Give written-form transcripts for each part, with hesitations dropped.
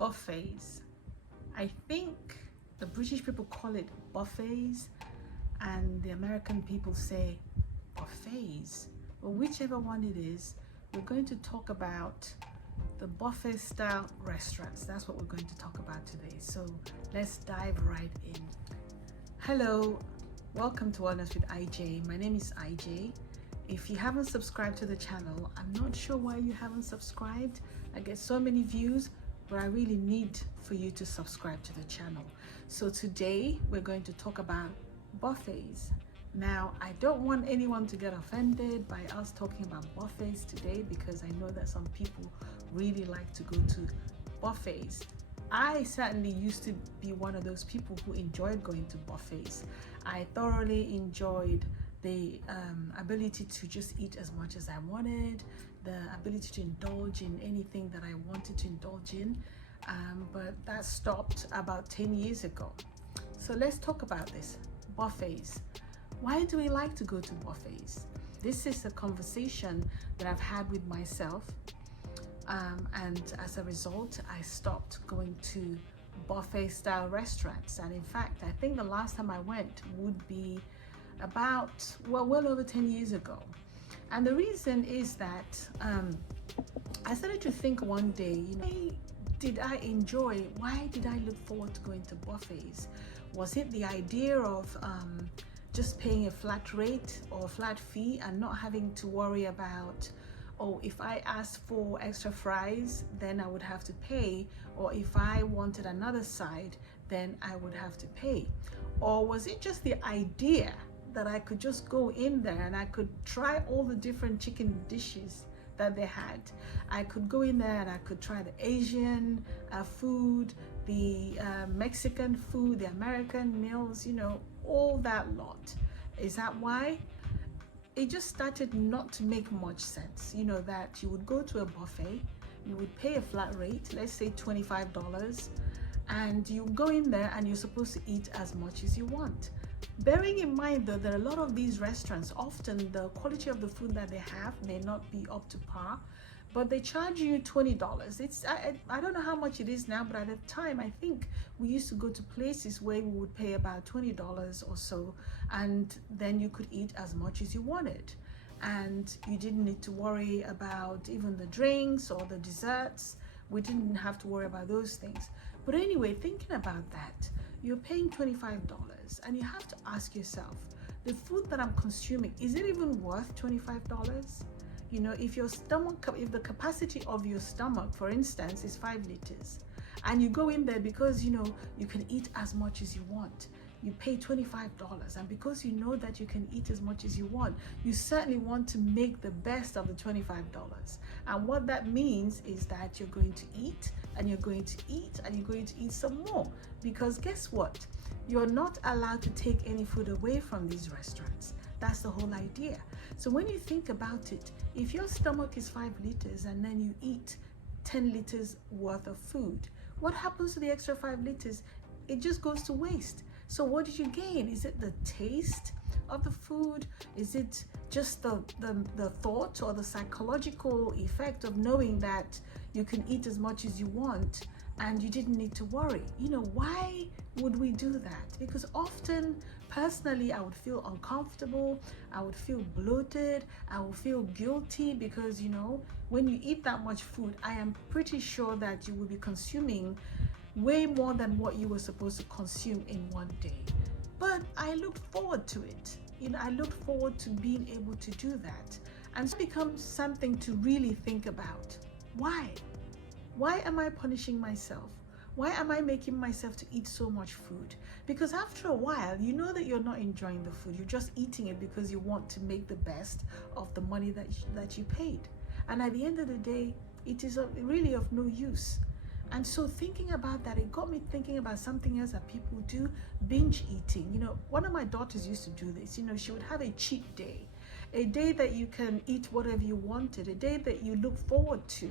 Buffets. I think the British people call it buffets and the American people say buffets. But whichever one it is, we're going to talk about the buffet style restaurants. That's what we're going to talk about today. So let's dive right in. Hello, welcome to Wellness with IJ. My name is IJ. If you haven't subscribed to the channel, I'm not sure why you haven't subscribed. I get so many views, but I really need for you to subscribe to the channel. So today we're going to talk about buffets. Now, I don't want anyone to get offended by us talking about buffets today, because I know that some people really like to go to buffets. I certainly used to be one of those people who enjoyed going to buffets. I thoroughly enjoyed the ability to just eat as much as I wanted, the ability to indulge in anything that I wanted to indulge in, but that stopped about 10 years ago. So let's talk about this, buffets. Why do we like to go to buffets? This is a conversation that I've had with myself, and as a result, I stopped going to buffet style restaurants. And in fact, I think the last time I went would be about, well over 10 years ago. And the reason is that I started to think one day, why did I look forward to going to buffets? Was it the idea of just paying a flat rate or a flat fee and not having to worry about, oh, if I asked for extra fries, then I would have to pay, or if I wanted another side, then I would have to pay? Or was it just the idea that I could just go in there and I could try all the different chicken dishes that they had? I could go in there and I could try the Asian food, the Mexican food, the American meals, all that lot. Is that why? It just started not to make much sense, that you would go to a buffet, you would pay a flat rate, let's say $25, and you go in there and you're supposed to eat as much as you want. Bearing in mind though, that a lot of these restaurants, often the quality of the food that they have may not be up to par, but they charge you $20. I don't know how much it is now, but at the time I think we used to go to places where we would pay about $20 or so, and then you could eat as much as you wanted, and you didn't need to worry about even the drinks or the desserts. We didn't have to worry about those things. But anyway, thinking about that, you're paying $25 and you have to ask yourself, the food that I'm consuming, is it even worth $25? If the capacity of your stomach, for instance, is 5 liters, and you go in there because you can eat as much as you want, you pay $25, and because you know that you can eat as much as you want, you certainly want to make the best of the $25. And what that means is that you're going to eat and you're going to eat and you're going to eat some more, because guess what? You're not allowed to take any food away from these restaurants. That's the whole idea. So when you think about it, if your stomach is 5 liters and then you eat 10 liters worth of food, what happens to the extra 5 liters? It just goes to waste. So what did you gain? Is it the taste of the food? Is it just the thought or the psychological effect of knowing that you can eat as much as you want and you didn't need to worry? Why would we do that? Because often, personally, I would feel uncomfortable, I would feel bloated, I would feel guilty, because when you eat that much food, I am pretty sure that you will be consuming way more than what you were supposed to consume in one day. But I looked forward to it. I looked forward to being able to do that. And so it becomes something to really think about. Why? Why am I punishing myself? Why am I making myself to eat so much food? Because after a while, you know that you're not enjoying the food. You're just eating it because you want to make the best of the money that you paid. And at the end of the day, it is really of no use. And so thinking about that, it got me thinking about something else that people do, binge eating. One of my daughters used to do this. She would have a cheat day, a day that you can eat whatever you wanted, a day that you look forward to,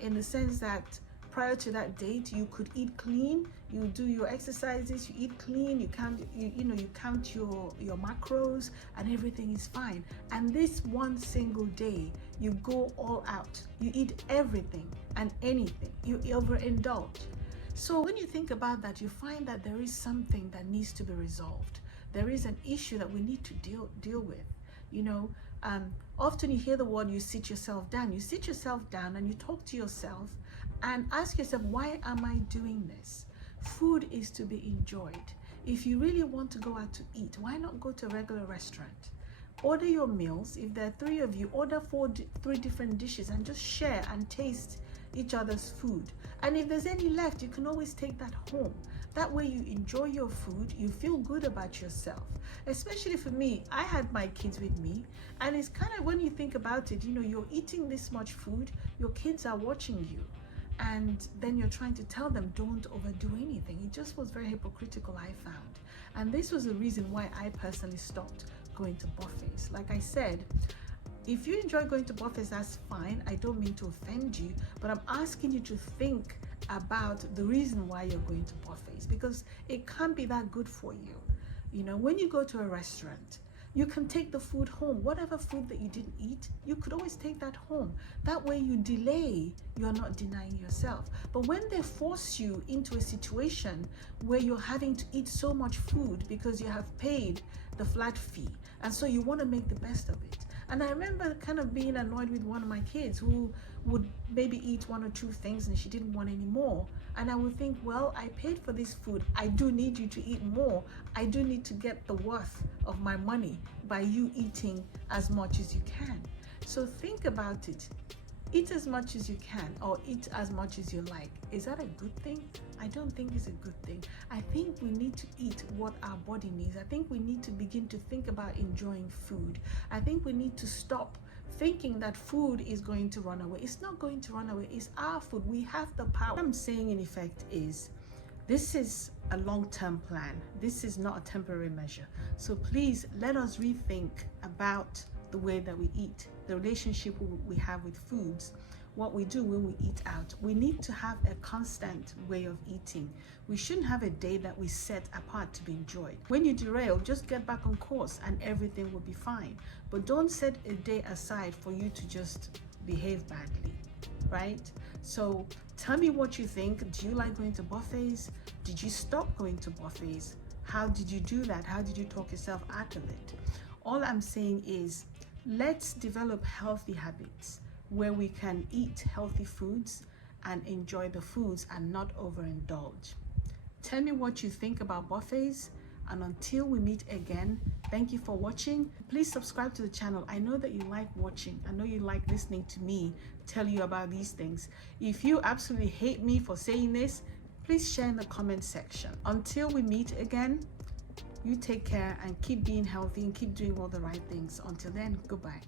in the sense that prior to that date, you could eat clean, you do your exercises, you eat clean, you count, you count your macros, and everything is fine. And this one single day, you go all out, you eat everything and anything, you overindulge. So when you think about that, you find that there is something that needs to be resolved. There is an issue that we need to deal with. You know, often you hear the word, you sit yourself down. You sit yourself down and you talk to yourself and ask yourself, why am I doing this? Food is to be enjoyed. If you really want to go out to eat, why not go to a regular restaurant? Order your meals. If there are three of you, order three different dishes and just share and taste each other's food. And if there's any left, you can always take that home. That way you enjoy your food, you feel good about yourself. Especially for me, I had my kids with me, and it's kind of, when you think about it, you're eating this much food, your kids are watching you, and then you're trying to tell them don't overdo anything. It just was very hypocritical, I found. And this was the reason why I personally stopped going to buffets. Like I said, if you enjoy going to buffets, that's fine. I don't mean to offend you, but I'm asking you to think about the reason why you're going to buffets, because it can't be that good for you. When you go to a restaurant, you can take the food home. Whatever food that you didn't eat, you could always take that home. That way you delay, you're not denying yourself. But when they force you into a situation where you're having to eat so much food because you have paid the flat fee, and so you want to make the best of it. And I remember kind of being annoyed with one of my kids who would maybe eat one or two things and she didn't want any more. And I would think, well, I paid for this food. I do need you to eat more. I do need to get the worth of my money by you eating as much as you can. So think about it. Eat as much as you can, or eat as much as you like. Is that a good thing? I don't think it's a good thing. I think we need to eat what our body needs. I think we need to begin to think about enjoying food. I think we need to stop thinking that food is going to run away. It's not going to run away. It's our food. We have the power. What I'm saying in effect is, this is a long-term plan. This is not a temporary measure. So please let us rethink about the way that we eat, the relationship we have with foods, what we do when we eat out. We need to have a constant way of eating. We shouldn't have a day that we set apart to be enjoyed. When you derail, just get back on course and everything will be fine. But don't set a day aside for you to just behave badly, right? So tell me what you think. Do you like going to buffets? Did you stop going to buffets? How did you do that? How did you talk yourself out of it? All I'm saying is, let's develop healthy habits where we can eat healthy foods and enjoy the foods and not overindulge. Tell me what you think about buffets, and until we meet again, thank you for watching. Please subscribe to the channel. I know that you like watching. I know you like listening to me tell you about these things. If you absolutely hate me for saying this, please share in the comment section. Until we meet again, you take care and keep being healthy and keep doing all the right things. Until then, goodbye.